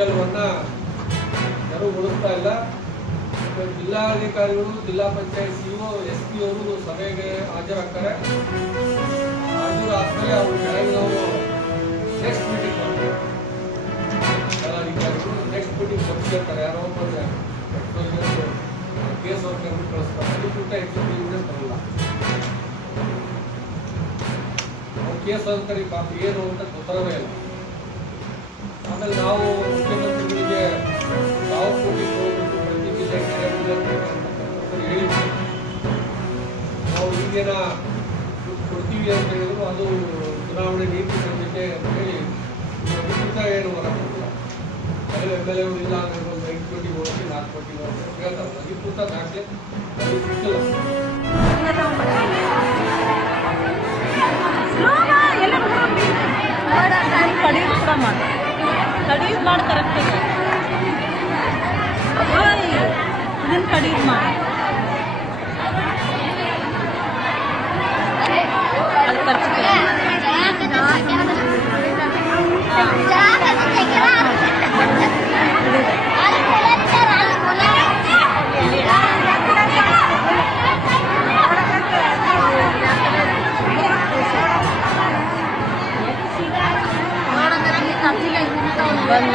ಕೆಲವನ್ನ ತೆರವುಗೊಳಿಸ್ತಾ ಇಲ್ಲ. ಜಿಲ್ಲಾಧಿಕಾರಿಗಳು, ಜಿಲ್ಲಾ ಪಂಚಾಯತ್ ಸಿಇಒ, SP ಅವರು ಸಭೆಗೆ ಹಾಜರಾಗ್ತಾರೆ. ಹಾಜರಾದ್ಮೇಲೆ ಅವರು ಕೆಳಗಿನವರು ನೆಕ್ಸ್ಟ್ ಮೀಟಿಂಗ್ ಮಾಡ್ತಾರೆ. ಜಿಲ್ಲಾಧಿಕಾರಿಗಳು ನೆಕ್ಸ್ಟ್ ಮೀಟಿಂಗ್ ಕಳಿಸ್ತಾರೆ. ಯಾರೋ ಕೇಸ್ ಅವ್ರ ಕರೆದು ಕಳಿಸ್ತಾರೆ. ಅದಕ್ಕಿಂತ ಎಕ್ಸಿಕ್ಯೂಟಿವ್ ಬರಲ್ಲ. ಅವ್ರು ಕೇಸ್ ಅಂತಾರೆ ಪಾಪ ಏನು ಅಂತ ಗೊತ್ತಾಗೇ ಇಲ್ಲ. ಆಮೇಲೆ ನಾವು ಮುಖ್ಯಮಂತ್ರಿಗಳಿಗೆ ಯಾವ ಕೋಟಿ ಪ್ರತಿ ಜಿಲ್ಲೆಗೆ ಹೇಳಿದ್ವಿ. ನಾವು ಈಗೇನ ಕೊಡ್ತೀವಿ ಅಂತ ಹೇಳಿದ್ರು. ಅದು ಚುನಾವಣೆ ನೀತಿ ಸಂಹಿತೆ ಅಂತ ಹೇಳಿ ಅಧಿಕೃತ ಏನು ಹೊರಬಿಟ್ಟಿಲ್ಲ. MLA ಇಲ್ಲ ಅಂದ್ರೆ ಒಂದು 5 ಕೋಟಿ ಹೋಗಿ 4 ಕೋಟಿ ಹೇಳ್ತಾರೆ. ಅಧಿಕೃತ ದಾಖಲೆ ಅದು ಸಿಕ್ಕಿಲ್ಲ. ಕಡೀಸ್ ಮಾಡಿ ಕರೆಕ್ಟಾಗಿ ಇದನ್ನು ಕಡೀಸ್ ಮಾಡಿ ಅದು ಖರ್ಚು ಬಂದ